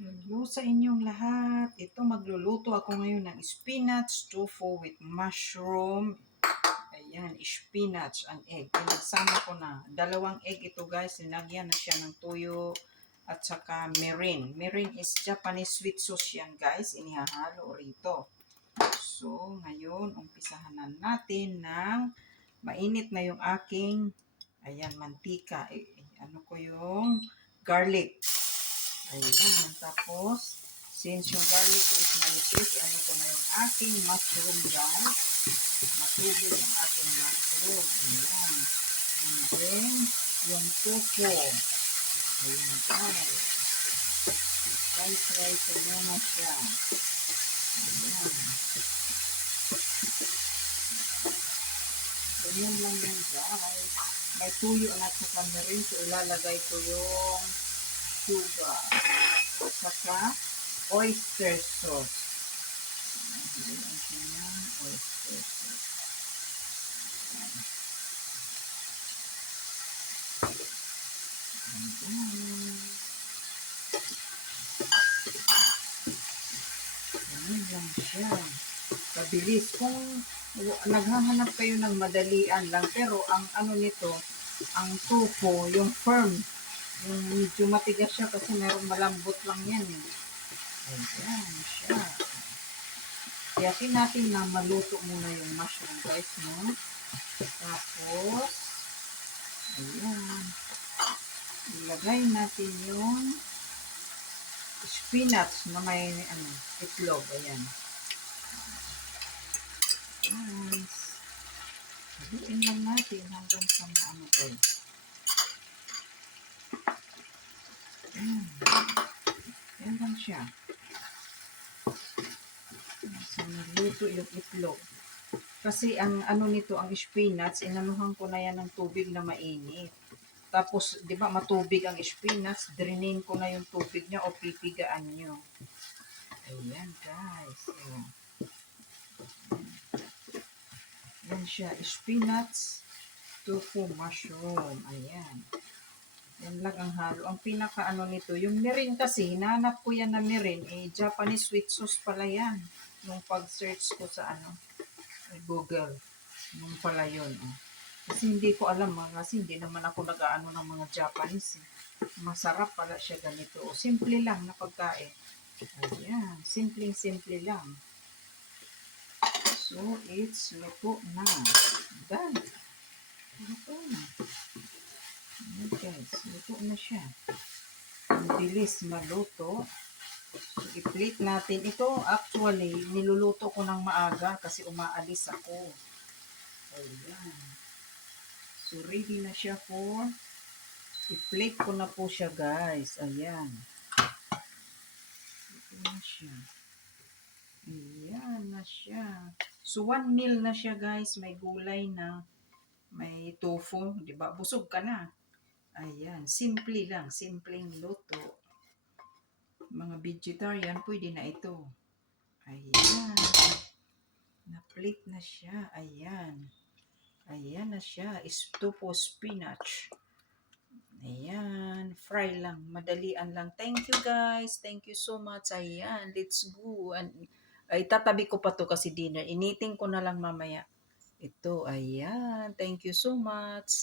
Hello sa inyong lahat. Ito magluluto ako ngayon ng spinach tofu with mushroom. Ayan, spinach and egg. Pinagsama ko na. 2 egg ito guys. Sinagyan na siya ng tuyo at saka mirin. Mirin is Japanese sweet sauce yan guys. Inihahalo rito. So, ngayon, umpisahan na natin ng mainit na yung aking, ayan, mantika. Ano ko yung garlic. Ayan. Tapos, since yung garlic ko is manipis, ano ko na yung aking mushroom guys. Matubig ang ating mushroom. Ayan. And then, yung tofu. Ayan guys. Rice ko muna siya. Ayan. Ganyan lang yan guys. May tuyo at saka na rin. So, ilalagay ko yung sugar. At saka oyster sauce. Ayan. Ang kanyang oyster sauce. Ayan. Ayan. Ganyan lang siya. Kabilis. Kung naghahanap kayo ng madalian lang, pero ang ano nito, ang tofu, yung firm, yung medyo matigas siya kasi merong malambot lang yan eh. Ayan siya. Tiyakin natin na maluto muna yung mushroom guys, no? Tapos, ayan. Ilagay natin yung spinach na may itlog. Ayan. Guys. Haluin lang natin hanggang sa maano guys. Ayan. Ayan lang siya. So, naluto yung itlog. Kasi ang ano nito, ang spinach, inanuhan ko na yan ng tubig na mainit. Tapos, di ba matubig ang spinach, drainin ko na yung tubig niya o pipigaan nyo. Ayan guys. Ayan. Yan siya, spinach, tofu, mushroom. Ayan. Yan lang ang halo. Ang pinaka ano nito, yung mirin kasi, hinanap ko yan na mirin, Japanese sweet sauce pala yan. Nung pag-search ko sa Google. Nung pala yun. Kasi hindi ko alam, kasi hindi naman ako nag-aano ng mga Japanese. Masarap pala siya ganito. Simple lang na pagkain. Ayan, simpleng-simple lang. So, it's luto na. Done. Luto na. Ayan guys, luto na siya. Ang bilis maluto. So, i-plate natin. Ito, actually, niluluto ko ng maaga kasi umaalis ako. Ayan. So, ready na siya for i-plate ko na po siya guys. Ayan. Ito na siya. Ayan na siya. So, 1 meal na siya guys. May gulay na. May tofu. Diba? Busog ka na. Ayan. Simple lang. Simpleng luto. Mga vegetarian, pwede na ito. Ayan. Na-plate na siya. Ayan. Ayan na siya. Tofu spinach. Ayan. Fry lang. Madalian lang. Thank you guys. Thank you so much. Ayan. Let's go. Ay, tatabi ko pa to kasi dinner. Initing ko na lang mamaya. Ito. Ayan. Thank you so much.